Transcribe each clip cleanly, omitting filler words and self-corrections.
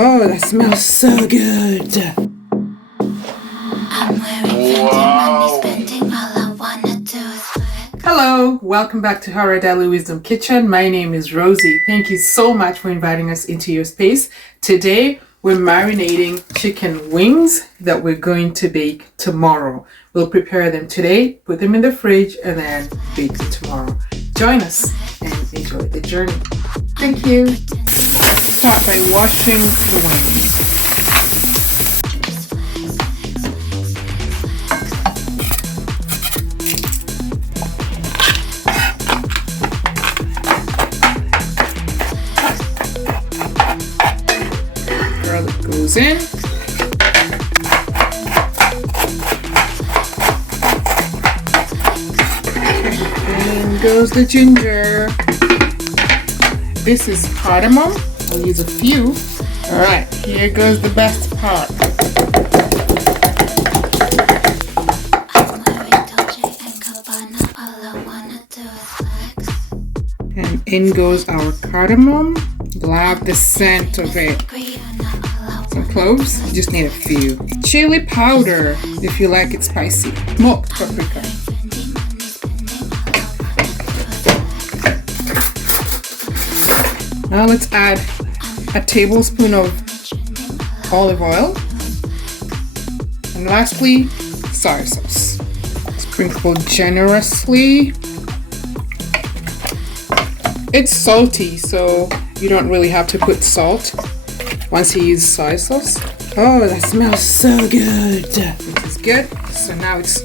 Oh, that smells so good. Wow. Hello, welcome back to Horror Daily Wisdom Kitchen. My name is Rosie. Thank you so much for inviting us into your space. Today, we're marinating chicken wings that we're going to bake tomorrow. We'll prepare them today, put them in the fridge, and then bake them tomorrow. Join us and enjoy the journey. Thank you. Start by washing the wings. Garlic goes in. In goes the ginger. This is cardamom. I'll use a few. All right, here goes the best part. And in goes our cardamom. Love the scent of it. Some cloves, you just need a few. Chili powder, if you like it spicy. Smoked paprika. Now let's add a tablespoon of olive oil. And lastly, soy sauce. Sprinkle generously. It's salty, so you don't really have to put salt once you use soy sauce. Oh, that smells so good. This is good. So now it's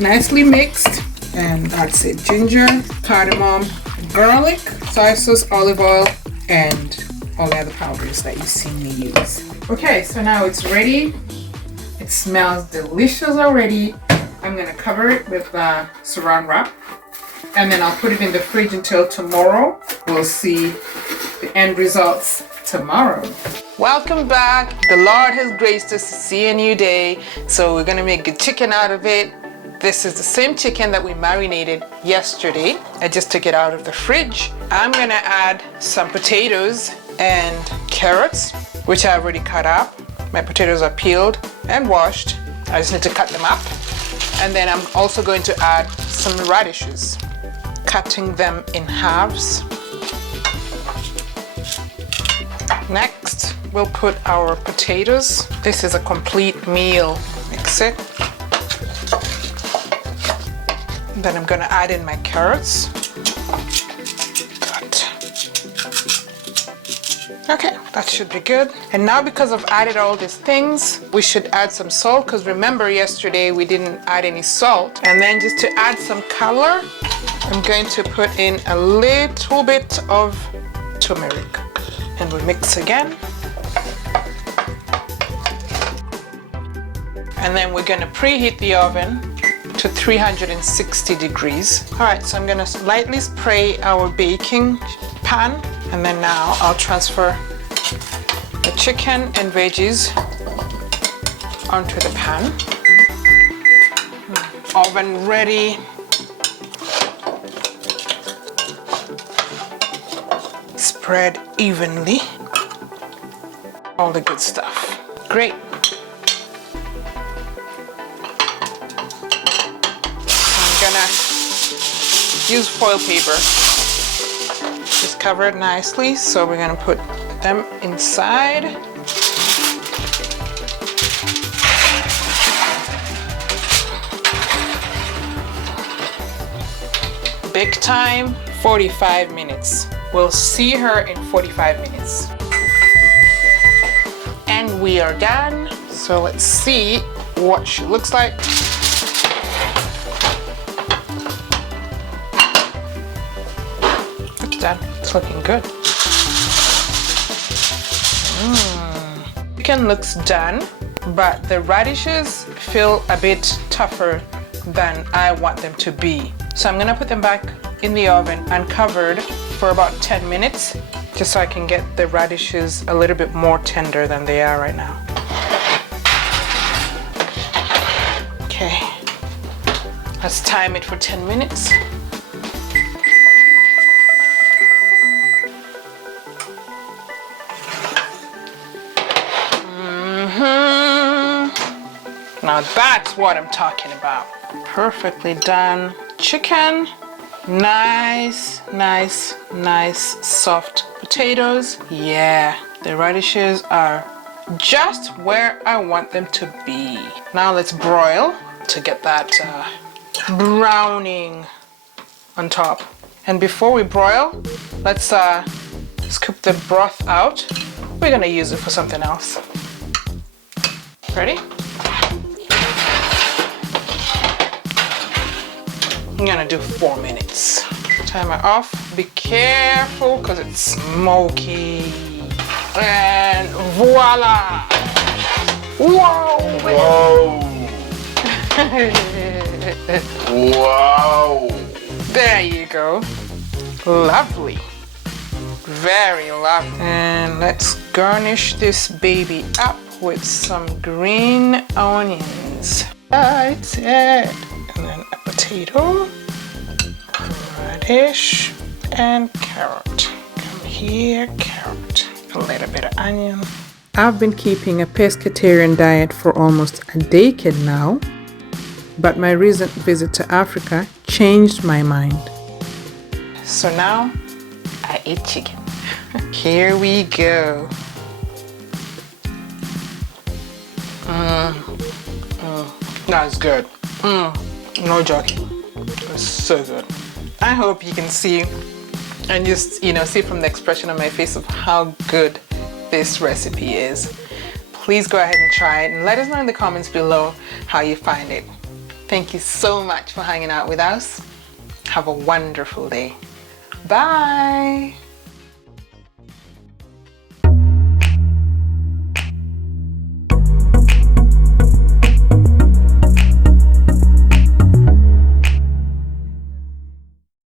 nicely mixed. And that's it. Ginger, cardamom, garlic, soy sauce, olive oil, and all the other powders that you've seen me use. Okay, so now it's ready. It smells delicious already. I'm gonna cover it with saran wrap, and then I'll put it in the fridge until tomorrow. We'll see the end results tomorrow. Welcome back. The Lord has graced us to see a new day, so we're gonna make good chicken out of it. This is the same chicken that we marinated yesterday. I just took it out of the fridge. I'm gonna add some potatoes and carrots, which I already cut up. My potatoes are peeled and washed. I just need to cut them up. And then I'm also going to add some radishes, cutting them in halves. Next, we'll put our potatoes. This is a complete meal. Mix it. Then I'm gonna add in my carrots. Good. Okay, that should be good. And now because I've added all these things, we should add some salt, because remember yesterday we didn't add any salt. And then just to add some color, I'm going to put in a little bit of turmeric. And we'll mix again. And then we're gonna preheat the oven to 360 degrees. All right, so I'm gonna lightly spray our baking pan, and then now I'll transfer the chicken and veggies onto the pan. Oven ready. Spread evenly. All the good stuff. Great. Use foil paper. Just cover it nicely. So we're gonna put them inside. Bake time, 45 minutes. We'll see her in 45 minutes. And we are done. So let's see what she looks like. It's looking good. Chicken looks done, but the radishes feel a bit tougher than I want them to be. So I'm gonna put them back in the oven uncovered for about 10 minutes, just so I can get the radishes a little bit more tender than they are right now. Okay, let's time it for 10 minutes. Now that's what I'm talking about. Perfectly done chicken. Nice, nice, nice soft potatoes. Yeah, the radishes are just where I want them to be. Now let's broil to get that browning on top. And before we broil, let's scoop the broth out. We're gonna use it for something else. Ready? I'm gonna do 4 minutes. Timer off. Be careful because it's smoky. And voila! Whoa! Whoa! Wow! There you go. Lovely. Very lovely. And let's garnish this baby up with some green onions. That's it. And then a potato, radish, and carrot. Come here, carrot. A little bit of onion. I've been keeping a pescatarian diet for almost a decade now, but my recent visit to Africa changed my mind. So now I eat chicken. Here we go. That's good. No joking. It's so good. I hope you can see and just, see from the expression on my face of how good this recipe is. Please go ahead and try it and let us know in the comments below how you find it. Thank you so much for hanging out with us. Have a wonderful day. Bye.